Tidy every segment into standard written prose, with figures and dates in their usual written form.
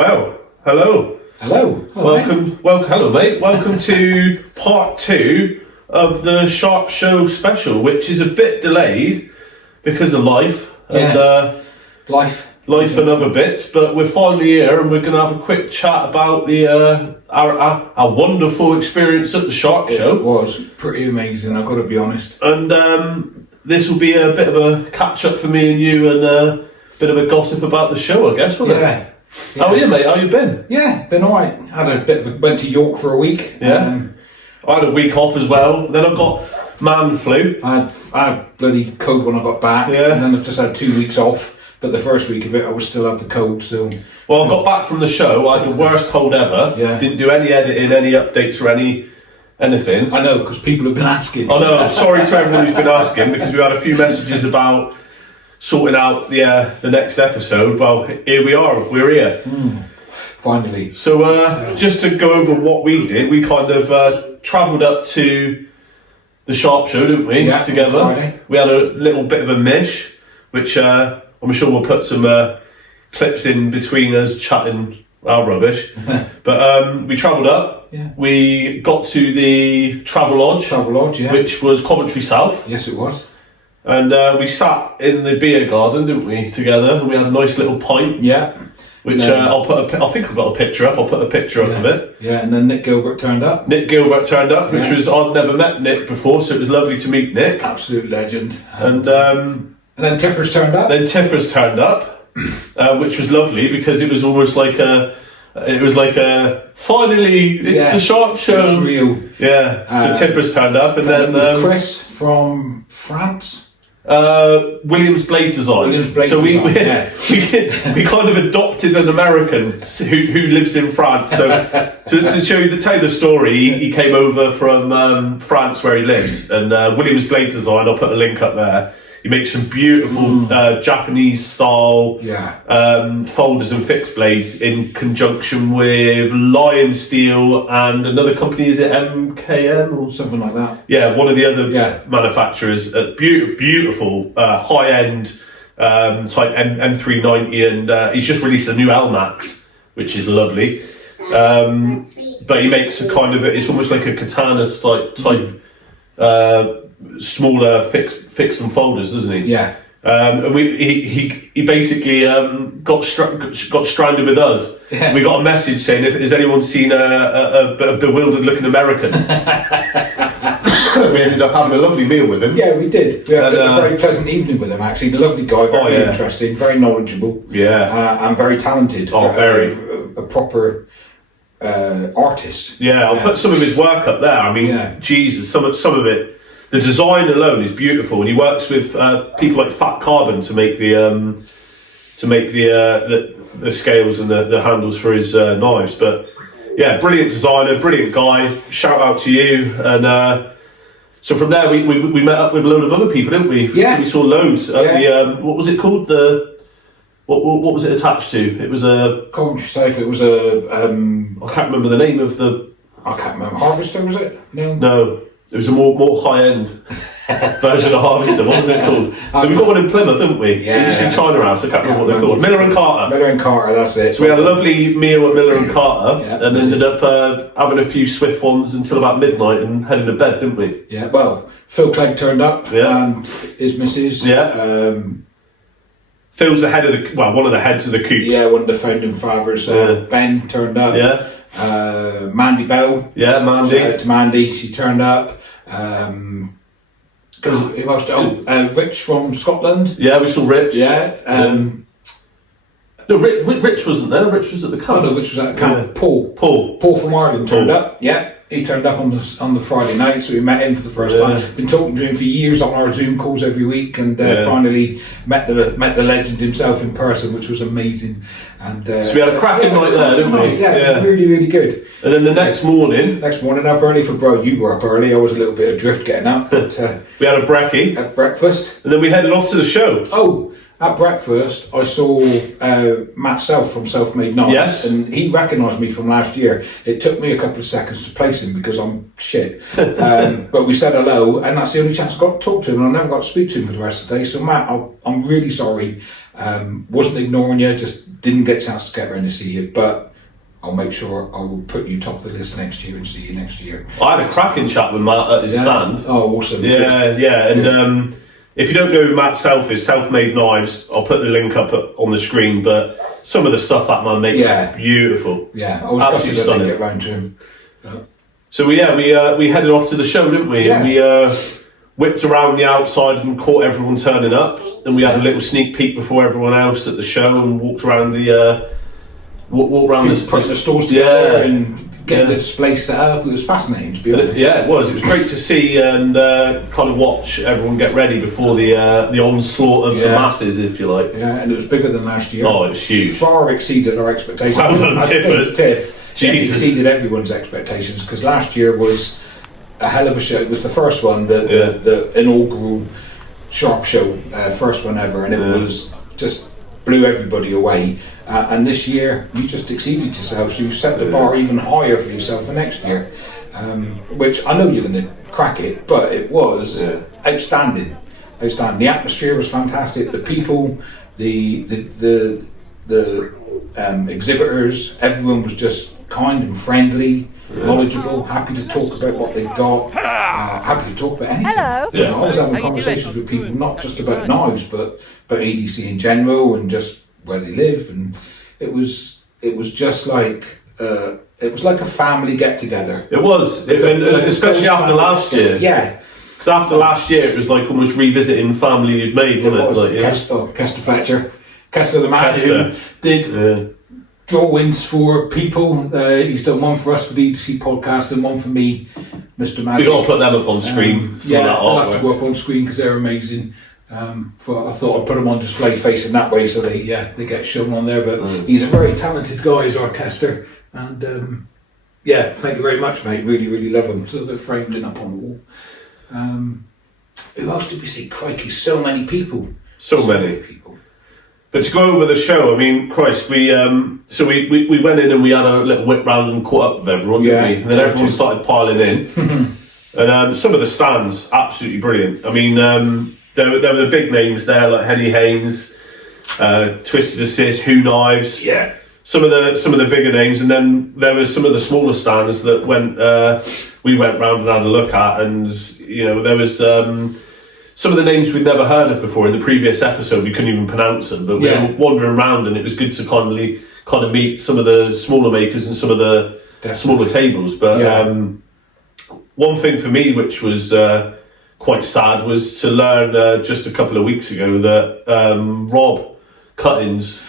Well, hello. Hello. Hello, mate. Welcome to part 2 of the Sharp Show special, which is a bit delayed because of life and life and other bits. But we're finally here, and we're going to have a quick chat about the our wonderful experience at the Sharp Show. It was pretty amazing, I've got to be honest. And this will be a bit of a catch up for me and you, and a bit of a gossip about the show, I guess, won't it? How are you, mate? How you been? Yeah, been alright. Went to York for a week. Yeah. I had a week off as well. Then I got man flu. I had bloody cold when I got back. Yeah. And then I just had 2 weeks off. But the first week of it, I was still had the cold. So. Well, I got back from the show. I had the worst cold ever. Yeah. Didn't do any editing, any updates, or anything. I know, because people have been asking. I know. Sorry to everyone who's been asking, because we had a few messages about sorting out the next episode. Well, here we are. We're here. Finally. So just to go over what we did, we kind of travelled up to the Sharp Show, didn't we? Yeah, together. Friday. We had a little bit of a mish, which I'm sure we'll put some clips in between us chatting our rubbish. But we travelled up. Yeah. We got to the Travelodge, yeah. which was Coventry South. Yes, it was. And we sat in the beer garden, didn't we, together? And we had a nice little pint. Yeah. Which I think I've got a picture up. I'll put a picture up of it. Yeah, and then Nick Gilbert turned up. Which was, I'd never met Nick before, so it was lovely to meet Nick. Absolute legend. And then Tiffers turned up. Which was lovely because it was almost like finally it's the Sharp Show. It was real. Yeah. So Tiffers turned up, and then it was Chris from France. Williams Blade Design. So we kind of adopted an American who lives in France. So to tell you the story, he came over from France where he lives, and Williams Blade Design. I'll put a link up there. He makes some beautiful Japanese style folders and fixed blades in conjunction with Lion Steel and another company. Is it MKM or something like that? Yeah, one of the other manufacturers. Beautiful high-end type M390, and he's just released a new L-Max, which is lovely. But he makes a kind of it's almost like a katana type. Smaller fixed and folders, doesn't he? Yeah. And he basically got stranded with us. Yeah. We got a message saying, has anyone seen a bewildered looking American? We ended up having a lovely meal with him. Yeah, we did. We had a very pleasant evening with him, actually. The lovely guy, very interesting, very knowledgeable. Yeah. And very talented. Very. A proper artist. Yeah, I'll put some of his work up there. I mean, Jesus, some of it. The design alone is beautiful, and he works with people like Fat Carbon to make the scales and the handles for his knives. But yeah, brilliant designer, brilliant guy. Shout out to you. And so from there we met up with a load of other people, didn't we? Yeah, we saw loads at the what was it called? What was it attached to? It was a Coventry South. It was a I can't remember the name of the. I can't remember. Harvester, was it? No. It was a more high-end version of Harvester. What was it called? We got one in Plymouth, didn't we? Yeah. It used to be China House. I can't remember what they're called. Miller and Carter. Miller and Carter, that's it. So we had a lovely meal at Miller and Carter, and ended up having a few swift ones until about midnight and heading to bed, didn't we? Yeah. Well, Phil Clegg turned up, and his missus. Yeah. Phil's the head of one of the heads of the coop. Yeah, one of the founding fathers. Ben turned up. Yeah. Mandy Bell. Yeah, Mandy. Shout out to Mandy, she turned up. Who else? Rich from Scotland. Yeah, we saw Rich. Yeah. No, Rich wasn't there. Rich was at the camp. Oh no, Rich was at the camp. Yeah. Paul from Ireland turned up. Yeah. He turned up on the Friday night, so we met him for the first time. Been talking to him for years on our Zoom calls every week, and finally met the legend himself in person, which was amazing. And so we had a cracking night there, didn't we? Yeah, it was really, really good. And then the next morning up early for bro. You were up early. I was a little bit adrift getting up, but we had a brekkie at breakfast, and then we headed off to the show. Oh. At breakfast, I saw Matt Self from Self Made Knives, and he recognised me from last year. It took me a couple of seconds to place him because I'm shit. But we said hello, and that's the only chance I got to talk to him, and I never got to speak to him for the rest of the day. So Matt, I'm really sorry. Wasn't ignoring you, just didn't get a chance to get around to see you, but I'll make sure I will put you top of the list next year and see you next year. I had a cracking chat with Matt at his stand. Oh, awesome. Yeah, Good. yeah. And if you don't know who Matt Self is, Self-Made Knives, I'll put the link up on the screen, but some of the stuff that man makes is beautiful. Yeah, I was gutted that I didn't get round to him. So we headed off to the show, didn't we? Yeah. And we whipped around the outside and caught everyone turning up. And we had a little sneak peek before everyone else at the show and walked around the put the stores together and getting the display set up. It was fascinating, to be honest. Yeah, it was. It was great to see and kind of watch everyone get ready before the onslaught of the masses, if you like. Yeah, and it was bigger than last year. Oh, it was huge. Far exceeded our expectations. Well done, Tiffers. Exceeded everyone's expectations, because last year was a hell of a show. It was the first one, the inaugural Sharp show, first one ever, and it was just blew everybody away. And this year you just exceeded yourself, so you set the bar even higher for yourself for next year, which I know you're going to crack it, but it was outstanding. The atmosphere was fantastic. The people, the exhibitors, everyone was just kind and friendly, knowledgeable, happy to talk about what they've got, happy to talk about anything. Hello. You know, I was having conversations with people not just about knives, but EDC in general and just where they live, and it was just like it was like a family get together. It was, especially after last year. Yeah. Because after last year, it was like almost revisiting family you'd made, wasn't it? Like, Kester Fletcher, Kester the man who did drawings for people. He's done one for us for the EDC podcast and one for me, Mr. Magic. We've got to put them up on screen. They'll have to go up on screen because they're amazing. I thought I'd put them on display facing that way so they get shown on there. But he's a very talented guy, is our Kester. And thank you very much, mate. Really, really love them. So they're framed and up on the wall. Who else did we see? Crikey, so many people. So many people. But to go over the show, I mean, Christ, we went in and we had a little whip round and caught up with everyone, didn't we? And then everyone started piling in. And some of the stands, absolutely brilliant. I mean, there were the big names there, like Henny Haynes, Twisted Assist, Who Knives. Yeah. Some of the bigger names, and then there was some of the smaller stands that we went round and had a look at, and there was some of the names we'd never heard of before. In the previous episode, we couldn't even pronounce them, but we were wandering around, and it was good to kind of meet some of the smaller makers and some of the smaller tables. But one thing for me, which was quite sad, was to learn just a couple of weeks ago that Rob Cuttings.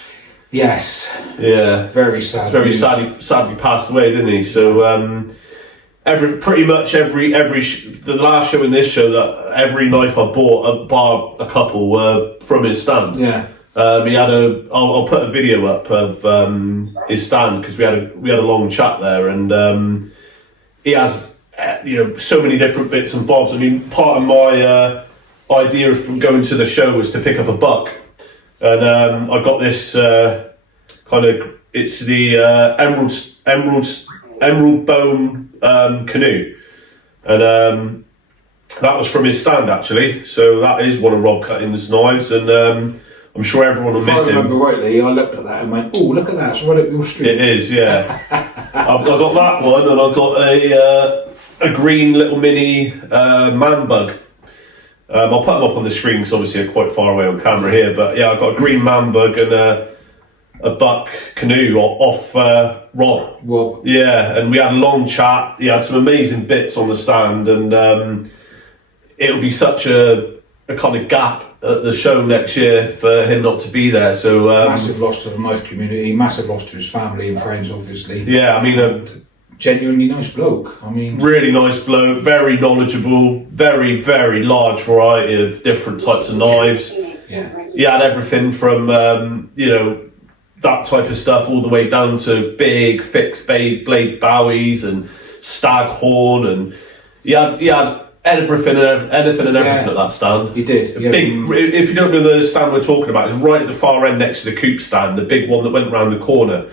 Yes. Yeah. Very sad. Very sadly passed away, didn't he? So pretty much the last show and this show, that every knife I bought, bar a couple, were from his stand. Yeah. He had I'll put a video up of his stand, because we had a long chat there, and he has so many different bits and bobs. I mean, part of my idea from going to the show was to pick up a buck. And I got this it's the emerald bone canoe, and that was from his stand actually. So that is one of Rob Cuttings' knives, and I'm sure everyone will miss him. If I remember rightly, I looked at that and went, "Oh, look at that! It's right up your street." It is, yeah. I got that one, and I got a green little mini man bug. I'll put them up on the screen because obviously they're quite far away on camera here. But yeah, I've got a green man bug and a buck canoe off Rob. Rob. Yeah, and we had a long chat. He had some amazing bits on the stand, and it'll be such a kind of gap at the show next year for him not to be there. So massive loss to the knife community, massive loss to his family and friends, obviously. Yeah, I mean. Genuinely nice bloke. I mean, really nice bloke, very knowledgeable, very, very large variety of different types of knives. Yeah. He had everything from that type of stuff all the way down to big fixed blade bowies and staghorn, and he had everything and everything at that stand. He did. Big. If you don't know the stand we're talking about, it's right at the far end next to the coupe stand, the big one that went around the corner.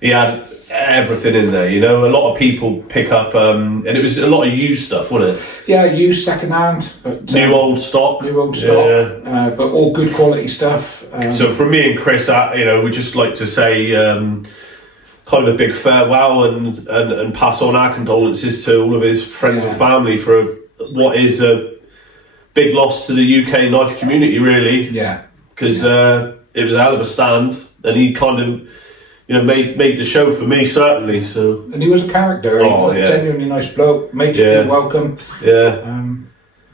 he had everything in there. You know, a lot of people pick up, and it was a lot of used stuff, wasn't it? Yeah, used second hand, but New old stock, but all good quality stuff. So from me and Chris, you know, we just like to say kind of a big farewell and pass on our condolences to all of his friends and family for what is a big loss to the UK knife community, really. Yeah. Because it was a hell of a stand, and he kind of, you know, made the show for me, certainly. So. And he was a character. Oh, he was a genuinely nice bloke. Made you feel welcome. Yeah.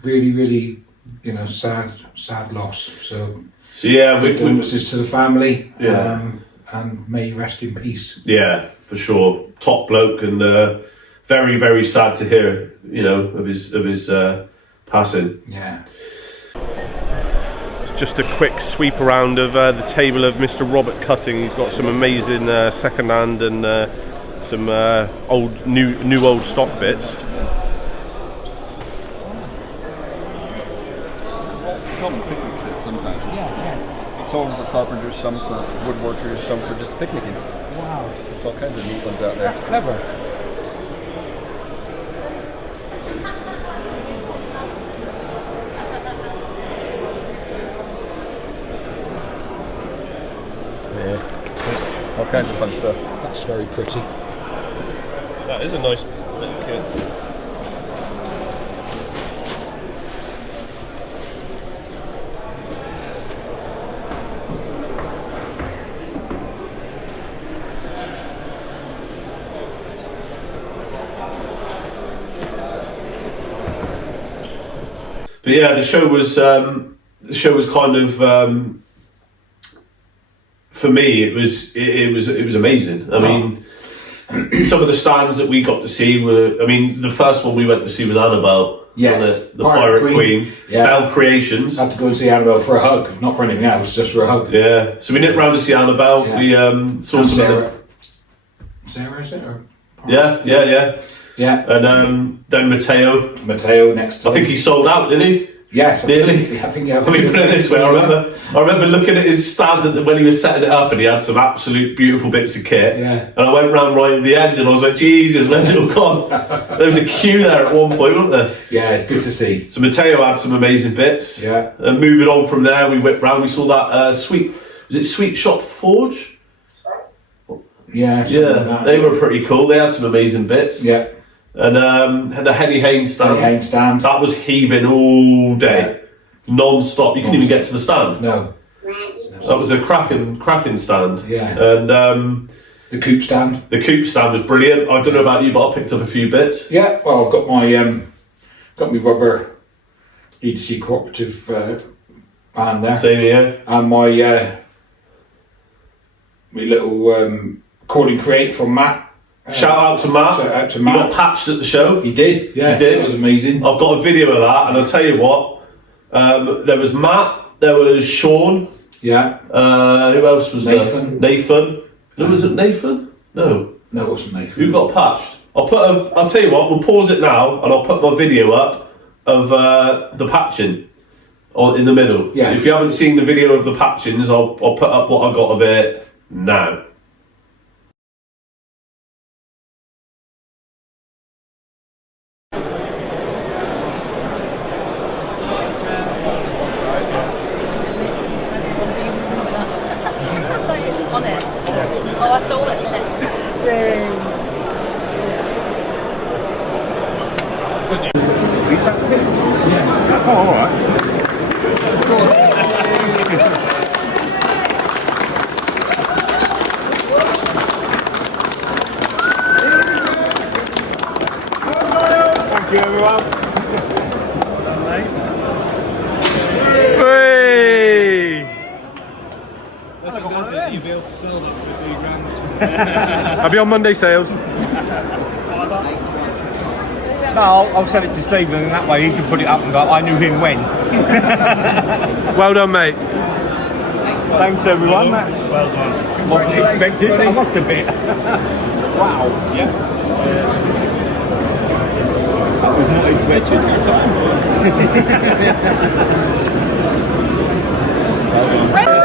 Really, really, you know, sad loss. So yeah, condolences to the family. Yeah. And may you rest in peace. Yeah, for sure. Top bloke, and very, very sad to hear, you know, of his passing. Yeah. It's just a quick sweep around of the table of Mr. Robert Cutting. He's got some amazing second-hand and some new old stock bits. Common picnic sets sometimes. Some for carpenters, some for woodworkers, some for just picnicking. Wow. There's all kinds of neat ones out there. That's clever. Yeah. All kinds of fun stuff. That's very pretty. That is a nice little kit. But yeah, the show was kind of for me. It was amazing. I mean, some of the stands that we got to see were. I mean, the first one we went to see was Annabelle. Yes, the Pirate Queen. Yeah. Bell Creations. Had to go and see Annabelle for a hug, not for anything else, just for a hug. Yeah. So we nipped round to see Annabelle. Yeah. We saw some. Sarah, is it? Or Yeah. And then Matteo next. I think he sold out, didn't he? Yes, Nearly. I think he has. Let me put it this way. I remember looking at his stand when he was setting it up, and he had some absolute beautiful bits of kit. Yeah. And I went round right at the end, and I was like, Jesus, where's it all gone? There was a queue there at one point, wasn't there? Yeah, it's good to see. So Matteo had some amazing bits. Yeah. And moving on from there, we went round. We saw that Sweet Shop Forge? Yeah. Yeah. They were pretty cool. They had some amazing bits. Yeah. And the Henny Haynes stand. That was heaving all day, non-stop. You couldn't even get to the stand. No. That was a cracking stand. Yeah. And the coop stand. The coop stand was brilliant. I don't know about you, but I picked up a few bits. Yeah. Well, I've got my rubber EDC Cooperative band there. Same here. And my little recording crate from Matt. Shout out to Matt. He got patched at the show. He did. Yeah, he did. That was amazing. I've got a video of that, and I'll tell you what. There was Matt. There was Sean. Yeah. Who else was Nathan. there? Nathan. Who was it? Nathan? No. No, it wasn't Nathan. Who got patched? I'll tell you what. We'll pause it now, and I'll put my video up of the patching in the middle. Yeah. So if you haven't seen the video of the patchings, I'll put up what I got of it now. On it. Oh, I stole it. Oh, all right. Thank you, everyone. You'll be able to sell that for £3 I'll be on Monday sales. No, I'll sell it to Stephen, and that way he can put it up and go, I knew him when. Well done, mate. Thanks, everyone. That's Well done. wasn't expected. I lost a bit. Wow. Yeah. That was not expected. Hey!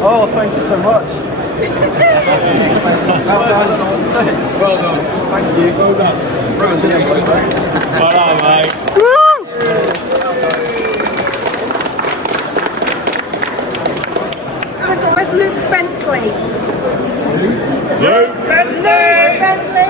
Oh, thank you so much. Well done. Thank you. Well done. Well done, mate. Where's Luke Bentley? Luke Bentley! Bentley!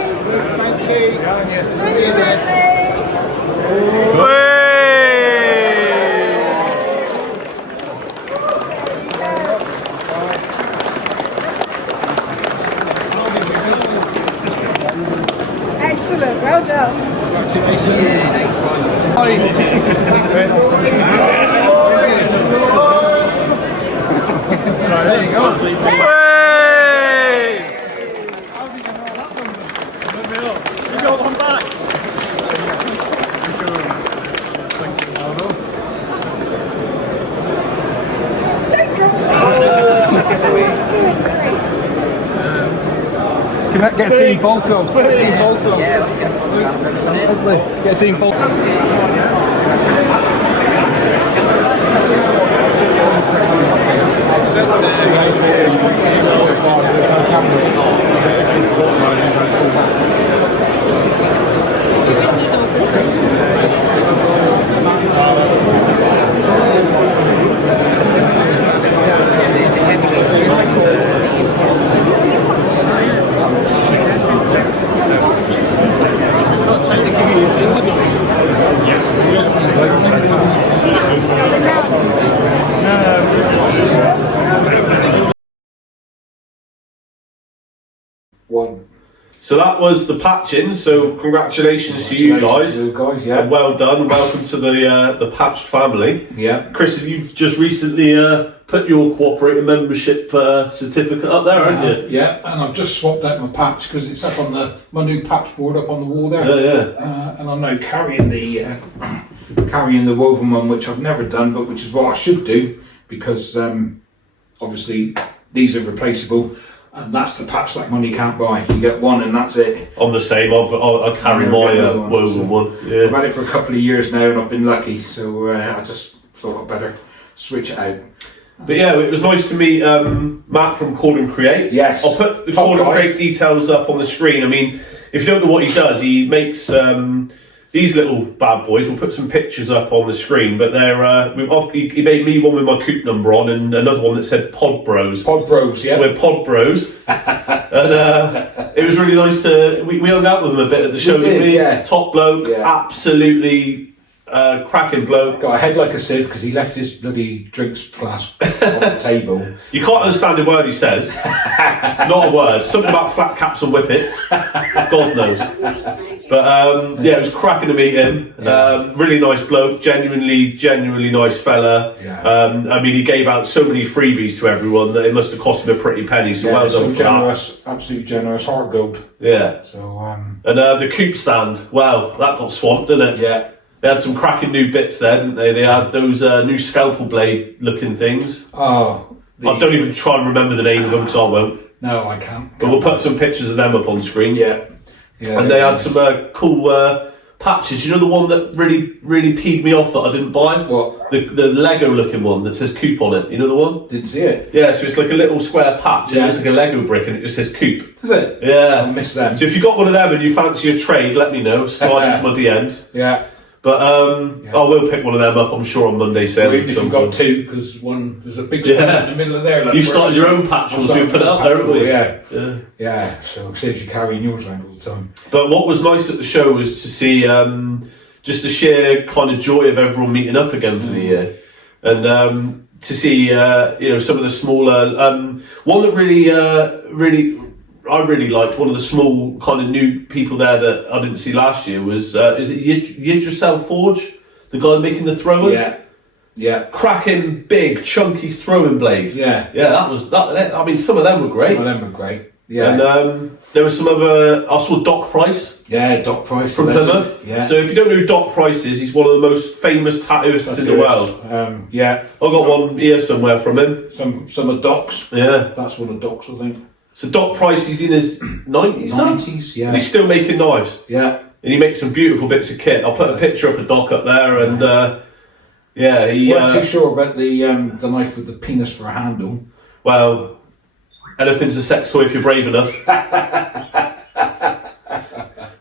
Excellent, well done. There you go. You got one back. Can I get a team photo? Team photo. Yeah, let's get. Get a team photo. One. So that was the patching. So congratulations to you guys. To you guys, yeah. And well done. Welcome to the patched family. Yeah. Chris, you've just recently put your cooperative membership certificate up there, haven't you? Yeah, and I've just swapped out my patch because it's up on my new patch board up on the wall there. Yeah. And I'm now carrying the woven one, which I've never done, but which is what I should do because obviously these are replaceable. And that's the patch that money can't buy. You get one and that's it. I'm the same. I carry my woven one. Yeah. I've had it for a couple of years now and I've been lucky. So I just thought I'd better switch it out. But yeah, it was nice to meet Matt from Call and Create. Yes. I'll put the Top Call and guy. Create details up on the screen. I mean, if you don't know what he does, he makes these little bad boys. We'll put some pictures up on the screen, but they're he made me one with my coop number on and another one that said Pod Bros. Pod Bros, yeah. So we're Pod Bros. And it was really nice to we hung out with him a bit at the show, didn't we? Yeah. Top bloke, Yeah. absolutely cracking bloke. Got a head like a sieve because he left his bloody drinks flask on the table. You can't understand a word he says. Not a word. Something about flat caps and whippets. God knows. But yeah, it was cracking to meet him. Really nice bloke. Genuinely nice fella. Yeah. I mean, he gave out so many freebies to everyone that it must have cost him a pretty penny. So well done so for generous, absolutely generous, heart gold. that. Yeah. So And the coop stand. Well, that got swamped, didn't it? yeah. They had some cracking new bits there, didn't they? They had those new scalpel blade looking things. Oh, I don't even try and remember the name of them because I won't. No, I can't. But we'll put some pictures of them up on screen. Yeah. Yeah. And they had some cool patches. You know the one that really peed me off that I didn't buy? What? The Lego looking one that says Coop on it. You know the one? Didn't see it. Yeah, so it's like a little square patch. Yeah. And it's like a Lego brick and it just says Coop. Is it? Yeah. I missed them. So if you got one of them and you fancy a trade, let me know. Slide into my DMs. Yeah. But I will pick one of them up, I'm sure, on Monday. Or even if you've got two, because one there's a big space in the middle of there. Like, You started your own patch once we put it up there, haven't we? Yeah. Yeah. So it saves you carrying yours around all the time. But what was nice at the show was to see just the sheer kind of joy of everyone meeting up again for the year, and to see some of the smaller one that really I really liked. One of the small kind of new people there that I didn't see last year was is it Yggdrasil Forge, the guy making the throwers? Yeah. Cracking big chunky throwing blades. Yeah. That was that. I mean, some of them were great. Some of them were great. Yeah. And there was some other. I saw Doc Price. Yeah, Doc Price From legend. Plymouth. Yeah. So if you don't know who Doc Price is, he's one of the most famous tattooists in the world. Yeah. I've got one here somewhere from him. Some of Doc's. Yeah. That's one of Doc's, I think. So Doc Price, he's in his 90s now. 90s, yeah. And he's still making knives. Yeah. and he makes some beautiful bits of kit. I'll put a picture up of Doc up there, and he. Not too sure about the knife with the penis for a handle. Well, anything's a sex toy if you're brave enough.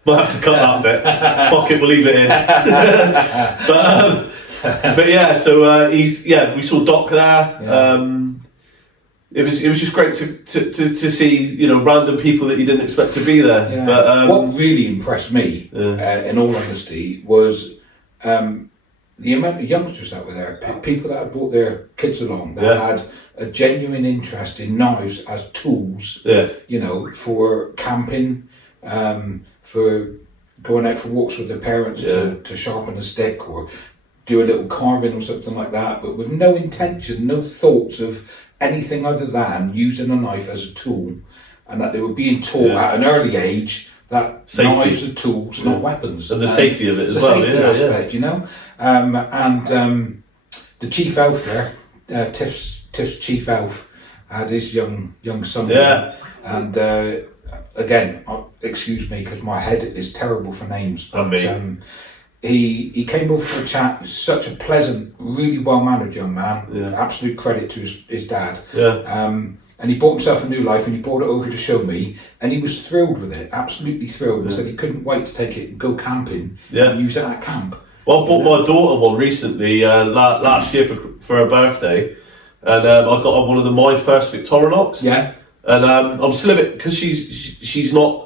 Might have to cut that bit. Fuck it, we'll leave it in. but yeah, so we saw Doc there. Yeah. It was just great to see random people that you didn't expect to be there. Yeah. But what really impressed me, in all honesty, was the amount of youngsters that were there. People that had brought their kids along that had a genuine interest in knives as tools. Yeah. For camping, for going out for walks with their parents to sharpen a stick or do a little carving or something like that, but with no intention, no thoughts of anything other than using a knife as a tool, and that they were being taught at an early age that safety. Knives are tools, not weapons, and the safety of it as the well. Safety aspect, and the chief elf there, Tiff's chief elf, had his young son there, and again, excuse me because my head is terrible for names, but he came over for a chat. He's such a pleasant, really well-mannered young man. Absolute credit to his dad. And he bought himself a new life, and he brought it over to show me, and he was thrilled with it, absolutely thrilled, and said he couldn't wait to take it and go camping and use it at camp. Well, I bought my daughter one recently, last year for her birthday, and I got her one of my first Victorinox. Yeah. And I'm still a bit, because she's not.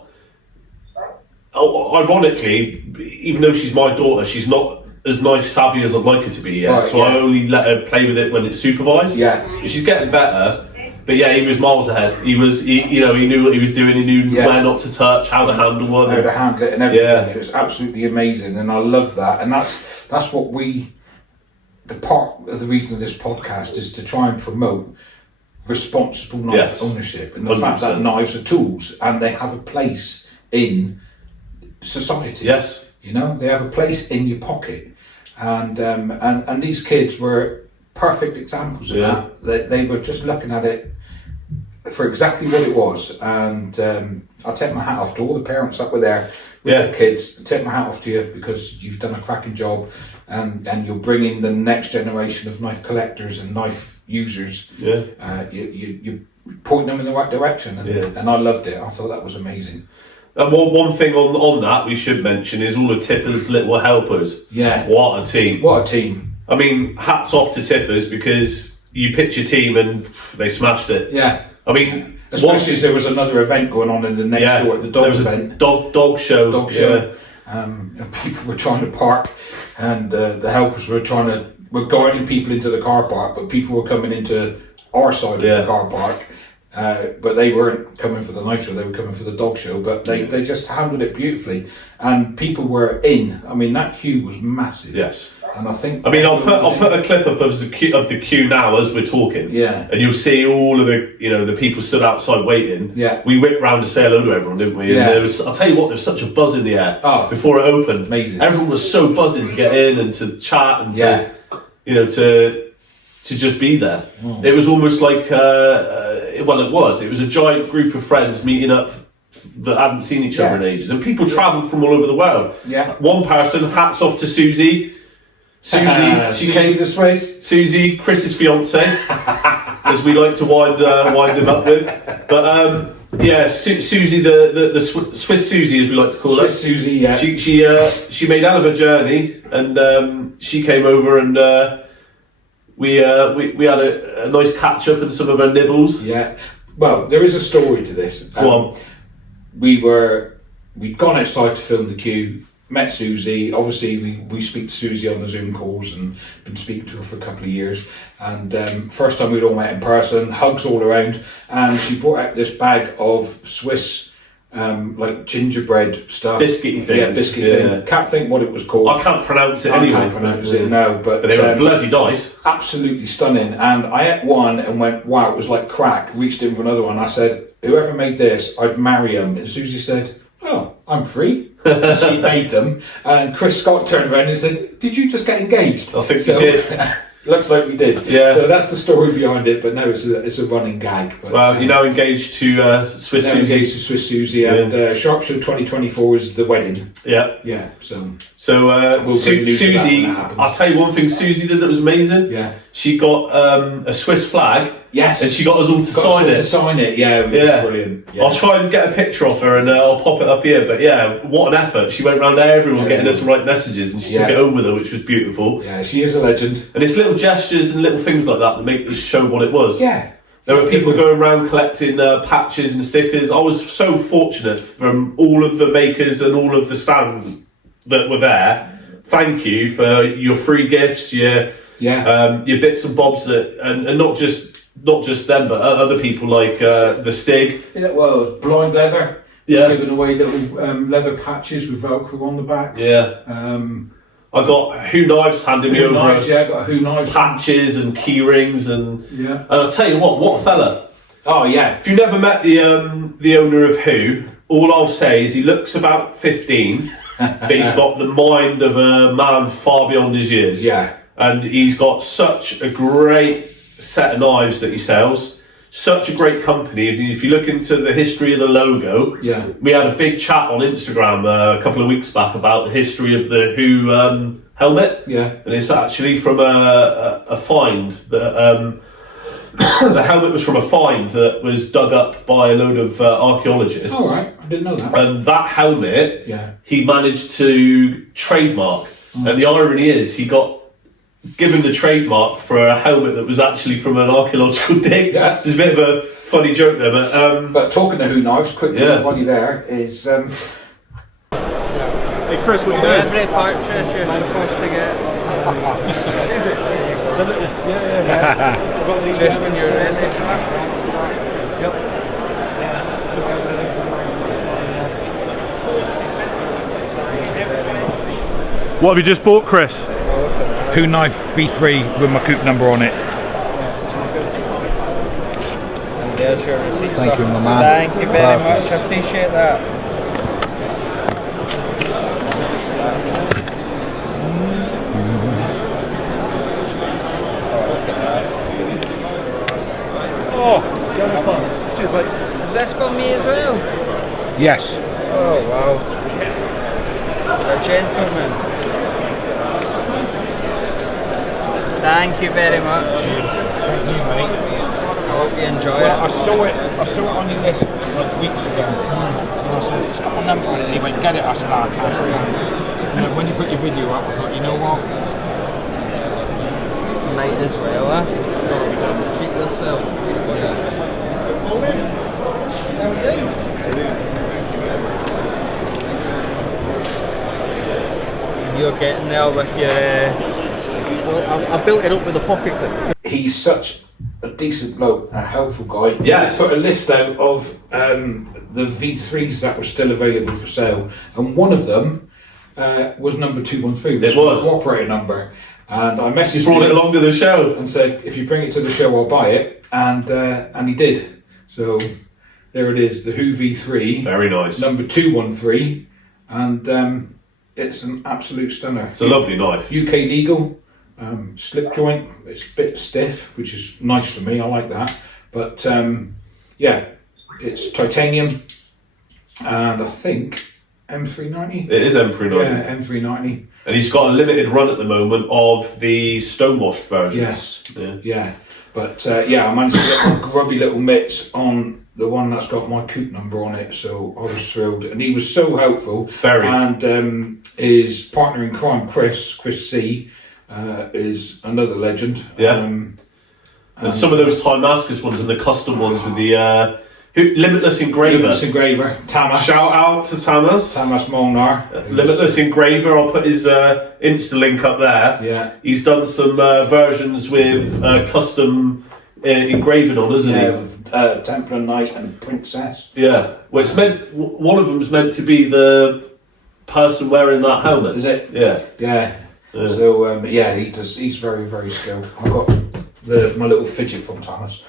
Ironically, even though she's my daughter, she's not as knife savvy as I'd like her to be yet. So I only let her play with it when it's supervised. Yeah. She's getting better, but he was miles ahead. He knew what he was doing. He knew where not to touch, how to handle one, how to handle it, and everything. Yeah. It was absolutely amazing, and I love that. And that's what the part of the reason of this podcast is to try and promote responsible knife ownership, and the 100%. Fact that knives are tools and they have a place in society. Yes. They have a place in your pocket, and these kids were perfect examples of that. They were just looking at it for exactly what it was, and I take my hat off to all the parents that were there with their kids. I take my hat off to you because you've done a cracking job, and you're bringing the next generation of knife collectors and knife users. You're pointing them in the right direction, and I loved it. I thought that was amazing. And one thing on that we should mention is all of Tiffers' little helpers. Yeah. What a team. What a team. I mean, hats off to Tiffers, because you picked your team and they smashed it. Yeah. I mean, especially as there was another event going on in the next door, the dog event. Dog show. Dog show. And people were trying to park, and the helpers were guiding people into the car park, but people were coming into our side of the car park. But they weren't coming for the knife show, they were coming for the dog show, but they just handled it beautifully, and people were in. I mean, that queue was massive. Yes. And I think I'll put a clip up of the queue now as we're talking. Yeah. And you'll see all of the people stood outside waiting. Yeah. We went round to say hello to everyone, didn't we? Yeah. And I'll tell you what, there was such a buzz in the air before it opened. Amazing. Everyone was so buzzing to get in and to chat and to just be there. It was almost like it was a giant group of friends meeting up that hadn't seen each other in ages, and people travelled from all over the world. Yeah. One person, hats off to Susie. She came the Swiss. Susie, Chris's fiance, as we like to wind him up with. But Susie, the Swiss Susie, as we like to call her. Swiss Susie, yeah. She made hell of a journey, and she came over, and we had a nice catch up and some of her nibbles. Yeah. Well, there is a story to this. Go on. We'd gone outside to film the queue, met Susie. Obviously, we speak to Susie on the Zoom calls and been speaking to her for a couple of years. And first time we'd all met in person, hugs all around. And she brought out this bag of Swiss, like gingerbread stuff. Biscuity things. Yeah, biscuit thing. Can't think what it was called. I can't pronounce it anyway. I can't pronounce it, no. But they were bloody nice. Absolutely stunning. And I ate one and went, wow, it was like crack. Reached in for another one. I said, whoever made this, I'd marry him. And Susie said, oh, I'm free. She made them. And Chris Scott turned around and said, did you just get engaged? I think she did. Looks like we did. Yeah. So that's the story behind it, but no, it's a running gag. But, Well, you're now engaged to Swiss now Susie. engaged to Swiss Susie, and Sharpshire 2024 is the wedding. Yeah. Yeah, so So bring news to that Susie, when that happens. I'll tell you one thing Susie did that was amazing. Yeah. She got a Swiss flag. Yes. And she got us all to got sign someone it. to sign it, yeah, it was brilliant. Yeah. I'll try and get a picture of her and I'll pop it up here. But yeah, what an effort. She went around to everyone getting us to write messages and she took it home with her, which was beautiful. Yeah, she is a legend. And it's little gestures and little things like that that make this show what it was. Yeah. There were people going around collecting patches and stickers. I was so fortunate from all of the makers and all of the stands that were there. Thank you for your free gifts, your bits and bobs that, and not just them, but other people like the Stig. Yeah, well, Blind Leather. Yeah. Giving away little leather patches with Velcro on the back. Yeah. I got Who Knives handing me Who over Knives, yeah, got Who Knives. patches and key rings and I'll tell you what a fella. Oh yeah. If you never met the owner of Who, all I'll say is he looks about 15, but he's got the mind of a man far beyond his years. Yeah. And he's got such a great set of knives that he sells. Such a great company. And if you look into the history of the logo, we had a big chat on Instagram a couple of weeks back about the history of the Who helmet. Yeah. And it's actually from a find that the helmet was from a find that was dug up by a load of archaeologists. All right, I didn't know that. And that helmet, he managed to trademark. And the irony is, he got given the trademark for a helmet that was actually from an archaeological dig. Yeah. It's a bit of a funny joke there, but talking to Who Knives, quickly while you're there, is Hey Chris, what are you doing? Every purchase you're supposed to get. Is it? The little, yeah. Just when you're ready. What have you just bought, Chris? Who Knife V3 with my coupe number on it. And there's your receipt. Thank you, my man. Thank you very much. I appreciate that. Cheers, mate. Is this for me as well? Yes. Oh wow. A gentleman. Thank you very much. Thank you, mate. I hope you enjoy Well, it. I saw it on your list like weeks ago. And I said, it's got my number on it. And he went, get it. I said, I can't. And then when you put your video up, I thought, you know what? Might as well, treat yourself. You're getting there with your. I built it up with a pocket clip. He's such a decent bloke, a helpful guy. Yes. He put a list out of the V3s that were still available for sale, and one of them was number 213, which It was. my cooperator number. And I messaged Brought it him along to the show. and said, if you bring it to the show, I'll buy it. And he did. So there it is, the Who V3, Very nice. number 213, and it's an absolute stunner. It's a lovely knife. UK legal, slip joint. It's a bit stiff, which is nice for me. I like that. But yeah, it's titanium, and I think M390. It is M390. Yeah, M390. And he's got a limited run at the moment of the stonewashed version. Yes. Yeah. But yeah, I managed to get my grubby little mitts on the one that's got my coupe number on it, so I was thrilled. And he was so helpful. Very. And his partner in crime, Chris C, is another legend. Yeah. And some of those Timascus ones and the custom ones with the Limitless Engraver. Limitless Engraver, Tamas. Shout out to Tamas. Tamas Molnar. Limitless Engraver, I'll put his Insta link up there. Yeah. He's done some versions with custom engraving on, hasn't he? Templar Knight and Princess. Yeah. Well, it's meant. One of them's meant to be the person wearing that helmet. Is it? Yeah. Yeah. So yeah, he's very, very skilled. I've got my little fidget from Tamas.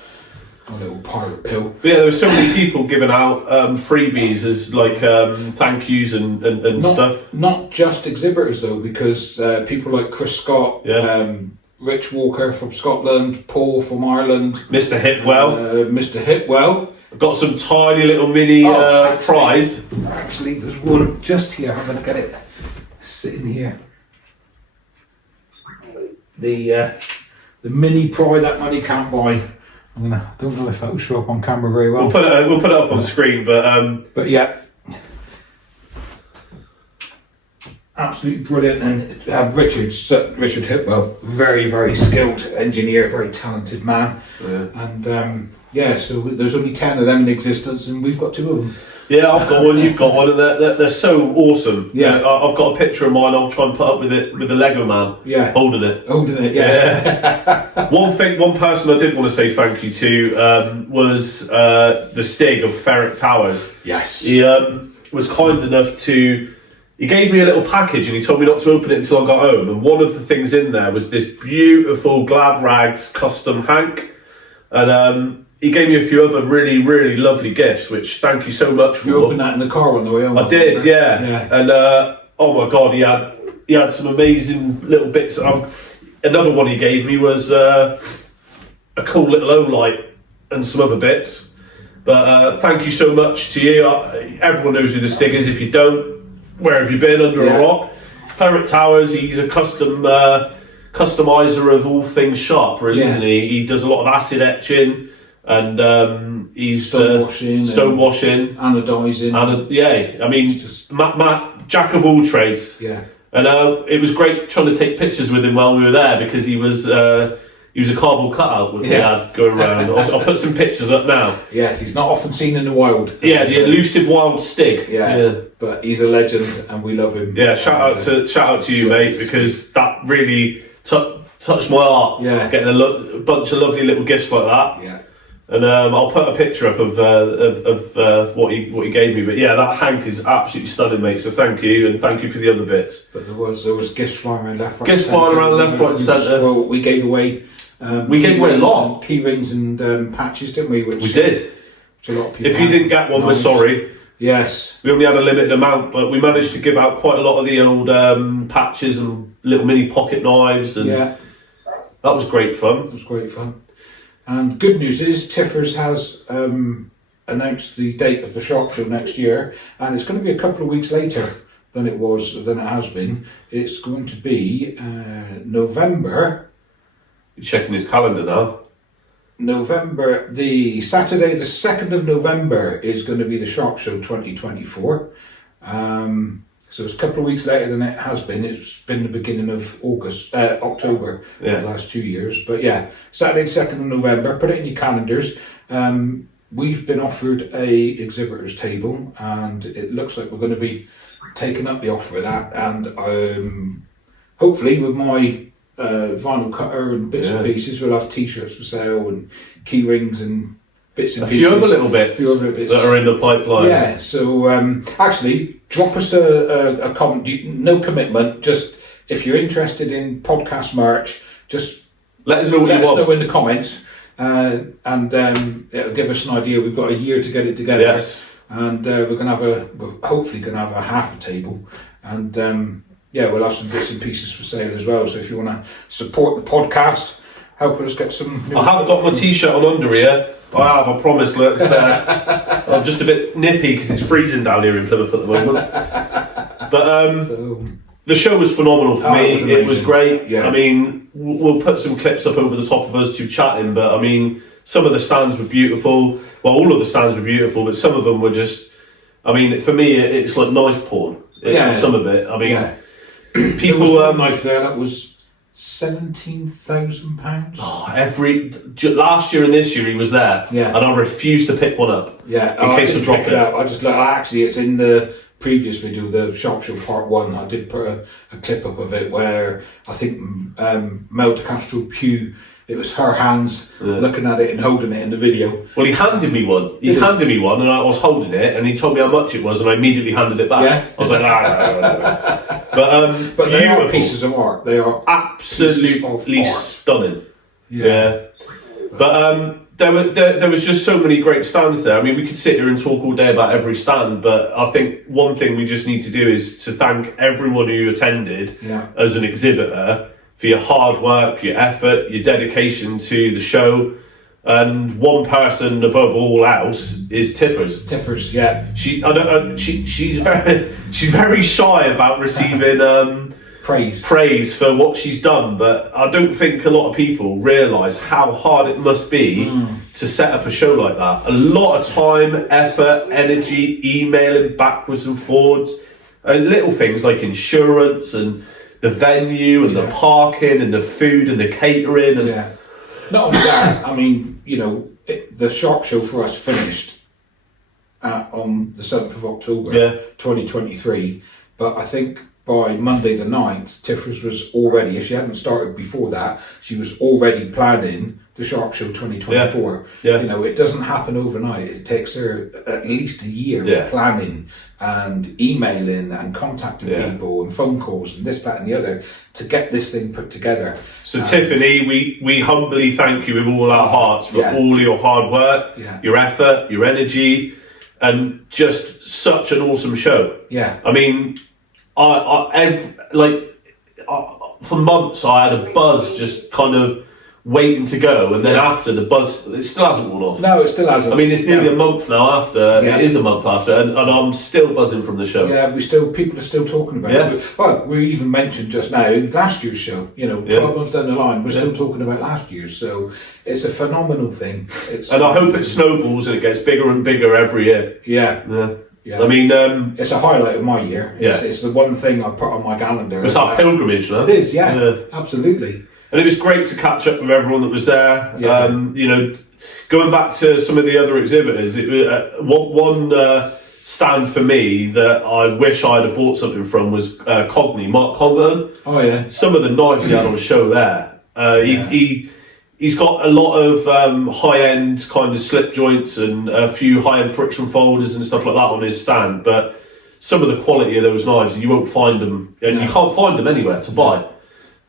My little pirate pill. But yeah, there were so many people giving out freebies as like thank yous and stuff. Not just exhibitors though, because people like Chris Scott, Rich Walker from Scotland, Paul from Ireland, Mr. Hipwell. Mr. Hipwell. I've got some tiny little mini prize. Actually, there's one just here. I'm going to get it sitting here. The mini prize that money can't buy. I don't know if that will show up on camera very well. We'll put it up on screen, but yeah. Absolutely brilliant, and Richard Hipwell, very, very skilled engineer, very talented man, and so there's only 10 of them in existence, and we've got 2 of them. Yeah, I've got one, you've got one, and they're so awesome. Yeah, I've got a picture of mine. I'll try and put up with it with the Lego man. Yeah, holding it. Yeah. One person I did want to say thank you to was the Stig of Ferric Towers. Yes, he was kind enough to. He gave me a little package and he told me not to open it until I got home. And one of the things in there was this beautiful Glad Rags custom hank. And he gave me a few other really, really lovely gifts, which thank you so much for. You opened that in the car on the way home. I did, yeah. And oh my God, he had some amazing little bits. Another one he gave me was a cool little O-light and some other bits. But thank you so much to you. Everyone knows who the Stig is. If you don't, where have you been? Under a rock? Ferric Towers, he's a customizer of all things sharp, really, isn't he? He does a lot of acid etching and he's stone washing, anodizing. I mean, just Matt, jack of all trades. Yeah. And it was great trying to take pictures with him while we were there because he was a cardboard cutout with the ad going around. I'll put some pictures up now. Yes, he's not often seen in the wild. Yeah, the elusive wild Stig. Yeah, but he's a legend and we love him. Yeah, shout out to you, mate, because that really touched my heart. Yeah, getting a bunch of lovely little gifts like that. Yeah, and I'll put a picture up of what he gave me. But yeah, that hank is absolutely stunning, mate. So thank you, and thank you for the other bits. But there was gifts flying around left, right, gifts flying around left, right, and centre. Well, we gave away. We gave away a lot. Key rings and patches, didn't we? We did. Which a lot of people if you didn't get one, we're sorry. Yes. We only had a limited amount, but we managed to give out quite a lot of the old patches and little mini pocket knives, and that was great fun. It was great fun. And good news is Tiffers has announced the date of the shop show next year, and it's going to be a couple of weeks later than it has been. It's going to be November. You're checking his calendar now. The Saturday, the 2nd of November is going to be the shop show 2024. So it's a couple of weeks later than it has been. It's been the beginning of October, the last 2 years. But yeah, Saturday, 2nd of November, put it in your calendars. We've been offered a exhibitor's table, and it looks like we're going to be taking up the offer of that. And hopefully with my vinyl cutter and bits and pieces, we'll have t-shirts for sale and key rings and bits and pieces. A few other little bits that are in the pipeline. Yeah, so actually drop us a comment, no commitment, just if you're interested in podcast merch, just let us know in the comments, and it'll give us an idea. We've got a year to get it together, and we're hopefully going to have a half a table, and we'll have some bits and pieces for sale as well. So if you want to support the podcast, help us get some. I haven't got my t-shirt on under here. I promise. Look, it's there. I'm just a bit nippy because it's freezing down here in Plymouth at the moment. But the show was phenomenal for me. It was great. Yeah. I mean, we'll put some clips up over the top of us two chatting, but I mean, some of the stands were beautiful. Well, all of the stands were beautiful, but some of them were just. I mean, for me, it's like knife porn. Some of it. I mean, people. There was one knife there that was £17,000. Last year and this year he was there, and I refused to pick one up. In case I drop it. I just actually, it's in the previous video, the shop show part 1. I did put a clip up of it where I think Mel de Castro Pugh. It was her hands looking at it and holding it in the video. Well, he handed me one. And I was holding it, and he told me how much it was, and I immediately handed it back. Yeah. I was like, But they are pieces of art. They are absolutely stunning. Yeah. But there was just so many great stands there. I mean, we could sit here and talk all day about every stand, but I think one thing we just need to do is to thank everyone who attended as an exhibitor for your hard work, your effort, your dedication to the show. And one person above all else is Tiffers. Tiffers, yeah. She's very shy about receiving praise for what she's done, but I don't think a lot of people realise how hard it must be to set up a show like that. A lot of time, effort, energy, emailing backwards and forwards, and little things like insurance and the venue and the parking and the food and the catering. And not only that, I mean, you know, the Shark Show for us finished on the 7th of October 2023, but I think by Monday the 9th, Tiffers was already, if she hadn't started before that, she was already planning the Shark Show 2024. You know, it doesn't happen overnight. It takes her at least a year of planning and emailing and contacting people and phone calls and this, that and the other to get this thing put together. So Tiffany, we humbly thank you with all our hearts for all your hard work, your effort, your energy, and just such an awesome show. Yeah. I mean, for months I had a buzz just kind of waiting to go, and then after the buzz, it still hasn't worn off. No, it still hasn't. I mean, it's nearly a month now after. It is a month after, and I'm still buzzing from the show. Yeah, people are still talking about it. Well, we even mentioned just now last year's show. You know, 12 months down the line, we're still talking about last year's. So it's a phenomenal thing. And I hope it snowballs and it gets bigger and bigger every year. Yeah. I mean, it's a highlight of my year. It's the one thing I put on my calendar. It's our pilgrimage, no? It is, absolutely. And it was great to catch up with everyone that was there. You know, going back to some of the other exhibitors, it was one stand for me that I wish I'd have bought something from was Cogney, Mark Coggan. Oh yeah. Some of the knives he had on the show there. He's got a lot of high-end kind of slip joints and a few high-end friction folders and stuff like that on his stand. But some of the quality of those knives, you won't find them, and you can't find them anywhere to buy.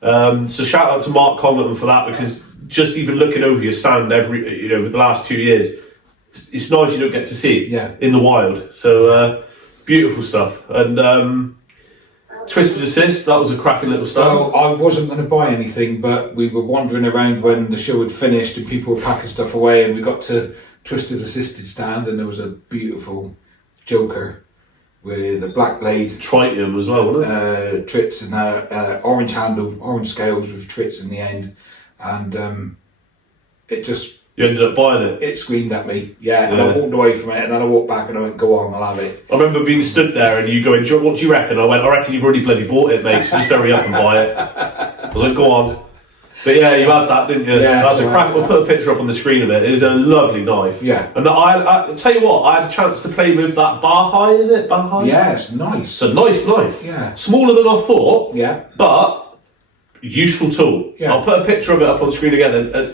So shout out to Mark Coggan for that, because just even looking over your stand the last 2 years, it's nice you don't get to see it in the wild. So beautiful stuff. And Twisted Assist, that was a cracking little stand. Well, I wasn't going to buy anything, but we were wandering around when the show had finished and people were packing stuff away, and we got to Twisted Assisted stand, and there was a beautiful Joker with a black blade, tritium as well, wasn't it? Trits and orange handle, orange scales with trits in the end, and it just. You ended up buying it? It screamed at me, and I walked away from it, and then I walked back and I went, go on, I'll have it. I remember being stood there and you going, what do you reckon? I went, I reckon you've already bloody bought it, mate, so just hurry up and buy it. I was like, go on. But yeah, you had that, didn't you? Yeah, that's a crack. We'll put a picture up on the screen of it. It is a lovely knife. Yeah. And I'll tell you what, I had a chance to play with that Bahai, is it? Bahai? Yeah, it's nice. It's a nice knife. Yeah. Smaller than I thought. Yeah. But useful tool. Yeah. I'll put a picture of it up on the screen again, and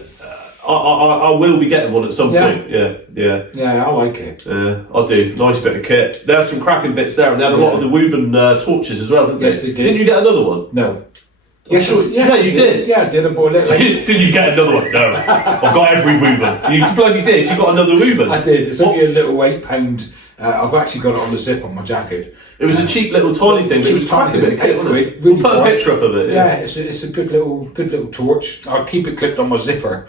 I will be getting one at some point. Yeah, I like it. I do. Nice bit of kit. There are some cracking bits there, and they had a lot of the Woburn torches as well, didn't they? Yes, they did. Did you get another one? No. Yes, you did. Yeah, I did. I bought it. Did you get another one? No. I've got every Woburn. You bloody did. You got another Woburn. I did. It's only a little £8. I've actually got it on the zip on my jacket. It was a cheap little tiny thing, but it was cracking bit of kit, wasn't it? We'll put a picture up of it. Yeah, it's a good little torch. I'll keep it clipped on my zipper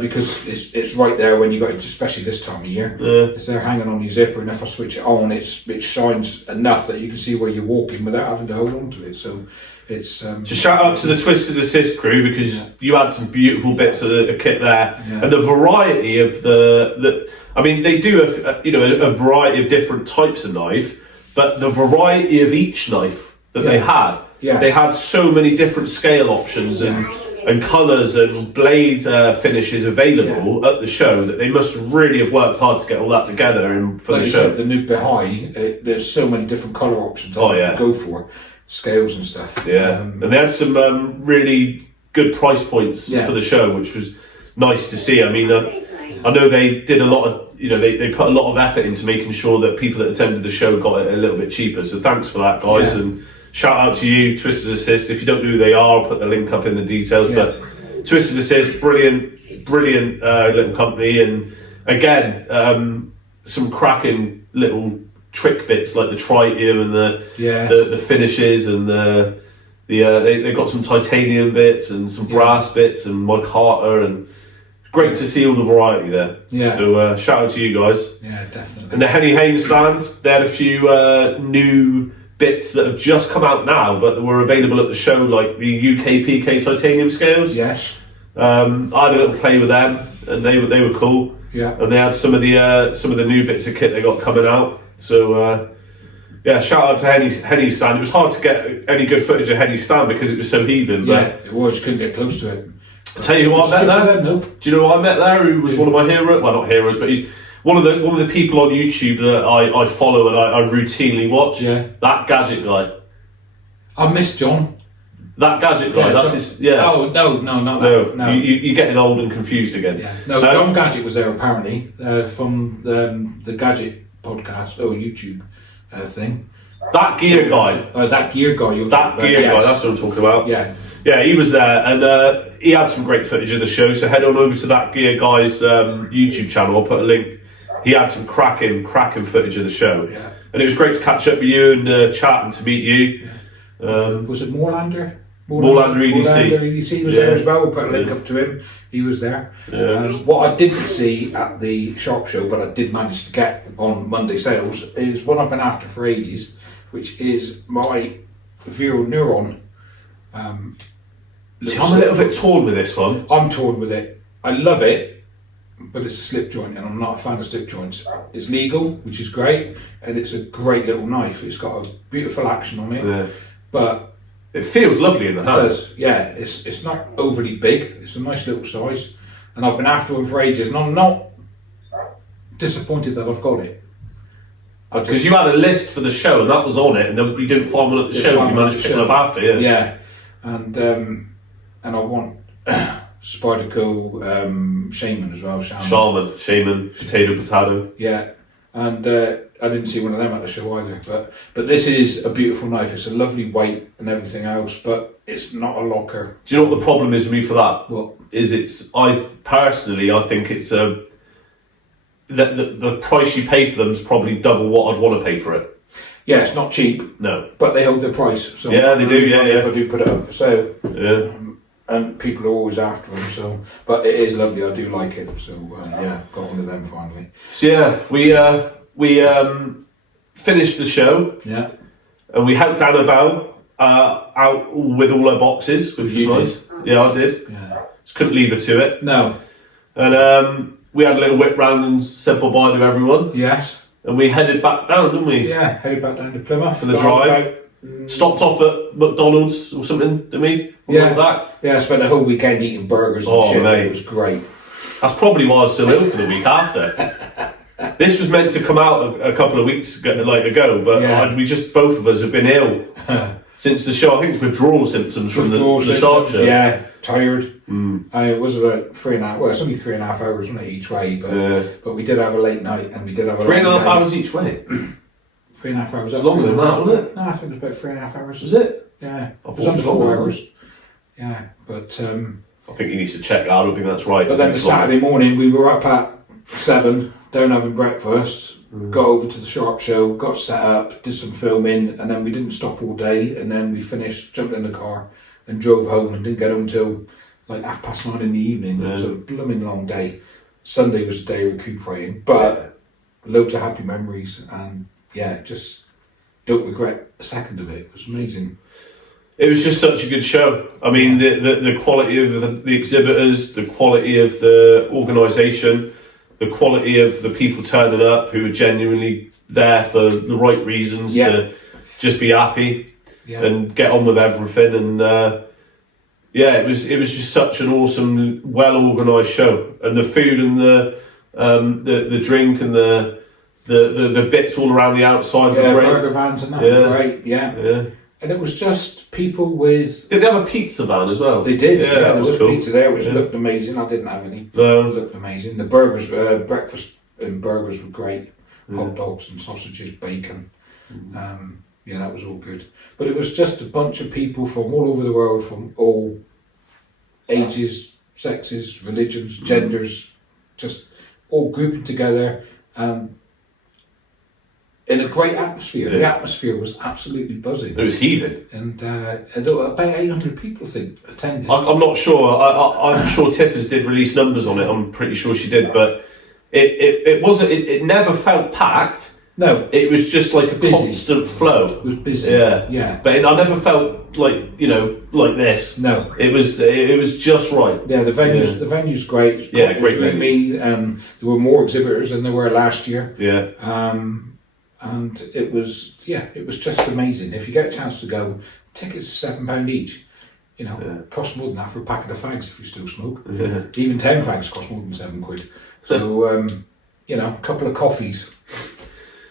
because it's right there when you got it, especially this time of year. It's there hanging on your zipper, and if I switch it on, it shines enough that you can see where you're walking without having to hold on to it. So it's just shout out to the Twisted Assist crew, because you had some beautiful bits of the kit there, and the variety of the I mean, they do a variety of different types of knife. But the variety of each knife that they had so many different scale options and colours and blade finishes available at the show that they must really have worked hard to get all that together for the show. Said, the new Bahai, there's so many different colour options to go for, scales and stuff. And they had some really good price points for the show, which was nice to see. I mean, I know they did a lot of, they put a lot of effort into making sure that people that attended the show got it a little bit cheaper. So thanks for that, guys. And shout out to you, Twisted Assist. If you don't know who they are, I'll put the link up in the details. But Twisted Assist, brilliant little company. And again, some cracking little trick bits like the tritium and the finishes and They got some titanium bits and some brass bits and Mike Harter, and great to see all the variety there. Yeah. So shout out to you guys. Yeah, definitely. And the Henny Haynes stand, they had a few new bits that have just come out now, but were available at the show, like the UK PK titanium scales. Yes. I had a little play with them, and they were cool. Yeah. And they had some of the new bits of kit they got coming out. So yeah, shout out to Henny's stand. It was hard to get any good footage of Henny's stand because it was so heaving. Yeah, it was. Couldn't get close to it. I'll tell you what I met there. No. Do you know what I met there? Who was one of my heroes? Well, not heroes, but he's one of the people on YouTube that I follow and I routinely watch. Yeah. That gadget guy. I miss John. That gadget guy. That's John, his. Yeah. Oh no, not that. No. You're getting old and confused again. Yeah. No, John Gadget was there apparently from the Gadget podcast or YouTube thing. That gear guy. That gear guy. Guy. That's what I'm talking about. Yeah. Yeah, he was there, and he had some great footage of the show. So head on over to that gear guy's YouTube channel. I'll put a link. He had some cracking footage of the show, Yeah. and it was great to catch up with you and chat and to meet you. Was it Moorlander? Moorlander EDC. Moorlander EDC was there as well. We'll put a link up to him. He was there. What I didn't see at the Sharp Show, but I did manage to get on Monday sales, is one I've been after for ages, which is my Vero Neuron. See, I'm a little bit torn with this one. I'm torn with it. I love it, but it's a slip joint, and I'm not a fan of slip joints. It's legal, which is great, and it's a great little knife. It's got a beautiful action on it, Yeah. but It feels lovely in the it hand. does. Yeah, it's not overly big. It's a nice little size, and I've been after one for ages, and I'm not disappointed that I've got it. Because you had a list for the show, and that was on it, and then we didn't find one at the Didn't show. find We one managed at to the pick it show. up after. Yeah. Yeah, and I want Spyderco Shaman as well. Shaman, potato. Yeah, and I didn't see one of them at the show either. But this is a beautiful knife. It's a lovely weight and everything else, but it's not a locker. Do you know what the problem is with me for that? What? I personally think it's the price you pay for them is probably double what I'd want to pay for it. Yeah, it's not cheap, No. but they hold their price. So Yeah, they do, yeah, If yeah. I do put it up for sale, Yeah. and people are always after them. So, but it is lovely. I do like it. So yeah, got one of them finally. So yeah, we finished the show, Yeah. and we helped Annabelle out with all her boxes, which was You nice. Yeah, I did. Yeah. Just couldn't leave her to it. No. And we had a little whip round and said bye to everyone, Yes. and we headed back down, didn't we? Yeah. Headed back down to Plymouth For the drive. Stopped off at McDonald's or something, didn't we? Yeah. Like that. Yeah, I spent the whole weekend eating burgers and Oh, shit. mate. It was great. That's probably why I was still ill for the week after. This was meant to come out a couple of weeks ago, but Yeah. we just, both of us have been ill since the show. I think it's withdrawal symptoms from the Sharp Show. Yeah, tired. It was about 3.5. Well, it's only 3.5 hours, wasn't it, each way? But Yeah. but we did have a late night, and we did have a 3.5 long night. hours each way. 3.5 hours. It's longer than that, wasn't it? No, I think it was about 3.5 hours. Was it? Yeah, I it was thought it under was 4 longer. hours. Yeah, but I think he needs to check that. I don't think that's right. but then the Saturday morning we were up at 7, down having breakfast. Got over to the Sharp Show, got set up, did some filming, and then we didn't stop all day. And then we finished, jumped in the car, and drove home, and didn't get home till like 9:30 in the evening. It was a blooming long day. Sunday was a day recuperating, but loads of happy memories, and yeah, just don't regret a second of it. It was amazing. It was just such a good show. I mean, the quality of the exhibitors, the quality of the organisation, the quality of the people turning up who were genuinely there for the right reasons to just be happy and get on with everything. And it was just such an awesome, well organised show. And the food and the drink and the bits all around the outside Yeah, were great. burger vans and that were great. Yeah. And it was just people with. Did they have a pizza van as well? They did. Yeah, that there was was cool. pizza there, which looked amazing. I didn't have any. No. It looked amazing. The burgers, breakfast and burgers were great. Hot dogs and sausages, bacon. Yeah, that was all good. But it was just a bunch of people from all over the world, from all ages, sexes, religions, genders, just all grouping together. And in a great atmosphere. The atmosphere was absolutely buzzing. It was heaving. And about 800 people, I think, attended. I'm not sure. I'm sure Tiffers did release numbers on it. I'm pretty sure she did, but it wasn't. It never felt packed. No, it was just like a busy. Constant flow. It was busy. Yeah. But I never felt like like this. No, it was just right. Yeah, the venue's great. Yeah, great venue. There were more exhibitors than there were last year. Yeah. And it was just amazing. If you get a chance to go, tickets are £7 each. You know, cost more than that for a packet of fags if you still smoke. Yeah. Even 10 fags cost more than £7. So you know, a couple of coffees.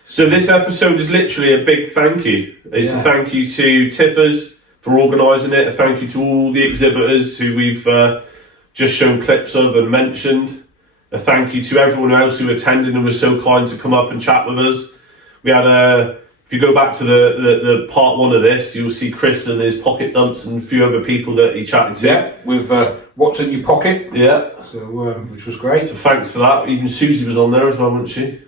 So this episode is literally a big thank you. It's a thank you to Tiffers for organising it. A thank you to all the exhibitors who we've just shown clips of and mentioned. A thank you to everyone else who attended and was so kind to come up and chat with us. We had if you go back to the part 1 of this, you'll see Chris and his pocket dumps and a few other people that he chatted to. Yeah, with what's in your pocket. Yeah. So which was great. So thanks to that. Even Susie was on there as well, wasn't she?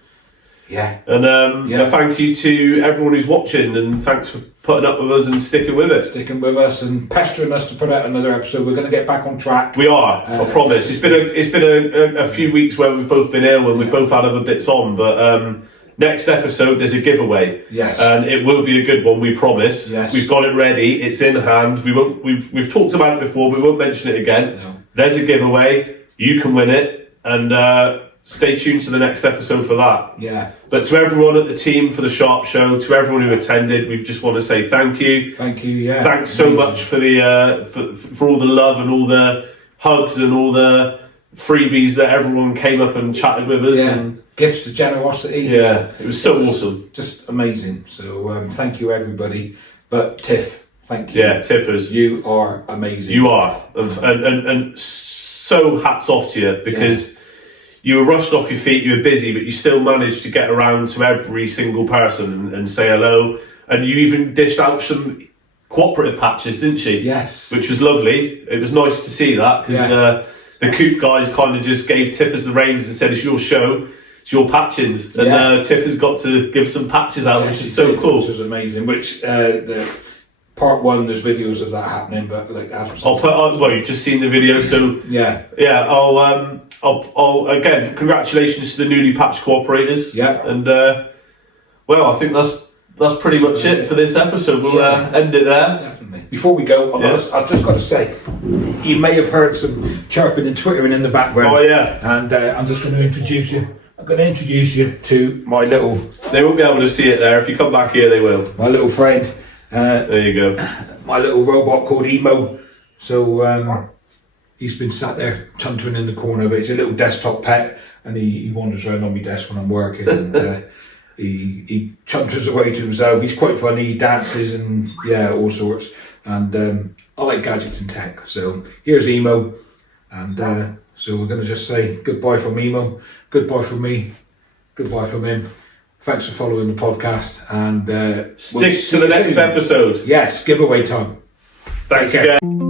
Yeah. And a thank you to everyone who's watching, and thanks for putting up with us and sticking with us. Sticking with us and pestering us to put out another episode. We're going to get back on track. We are, I promise. It's been a few weeks where we've both been ill and we've both had other bits on, but next episode there's a giveaway. Yes. And it will be a good one, we promise. Yes. We've got it ready, it's in hand. We've talked about it before, we won't mention it again. No. There's a giveaway, you can win it, and stay tuned to the next episode for that. Yeah. But to everyone at the team for the Sharp Show, to everyone who attended, we just want to say thank you. Thank you. Yeah. Thanks so much for the for all the love and all the hugs and all the freebies that everyone came up and chatted with us. Yeah. And gifts of generosity. Yeah, it was so awesome. Just amazing. So thank you everybody. But Tiff, thank you. Yeah, Tiffers, you are amazing. You are, and so hats off to you, because. You were rushed off your feet, you were busy, but you still managed to get around to every single person and say hello. And you even dished out some cooperative patches, didn't you? Yes. Which was lovely. It was nice to see that, because the Coop guys kind of just gave Tiffers the reins and said, it's your show, it's your patchings. And Tiffers got to give some patches out, which is so cool. Which was amazing. Which, the part 1, there's videos of that happening, but like well, you've just seen the video, so yeah, I'll again, congratulations to the newly patched cooperators. Yeah. And well, I think that's pretty much it for this episode. We'll end it there. Definitely. Before we go, I've just got to say, you may have heard some chirping and twittering in the background. Oh yeah. And I'm just going to introduce you. I'm going to introduce you to my little. They won't be able to see it there. If you come back here, they will. My little friend. There you go. My little robot called Emo. So he's been sat there chuntering in the corner, but it's a little desktop pet, and he wanders around on my desk when I'm working, and he chunters away to himself. He's quite funny. He dances and all sorts. And I like gadgets and tech. So here's Emo, and so we're going to just say goodbye from Emo, goodbye from me, goodbye from him. Thanks for following the podcast, and stick to the next episode. Yes, giveaway time. Thanks again.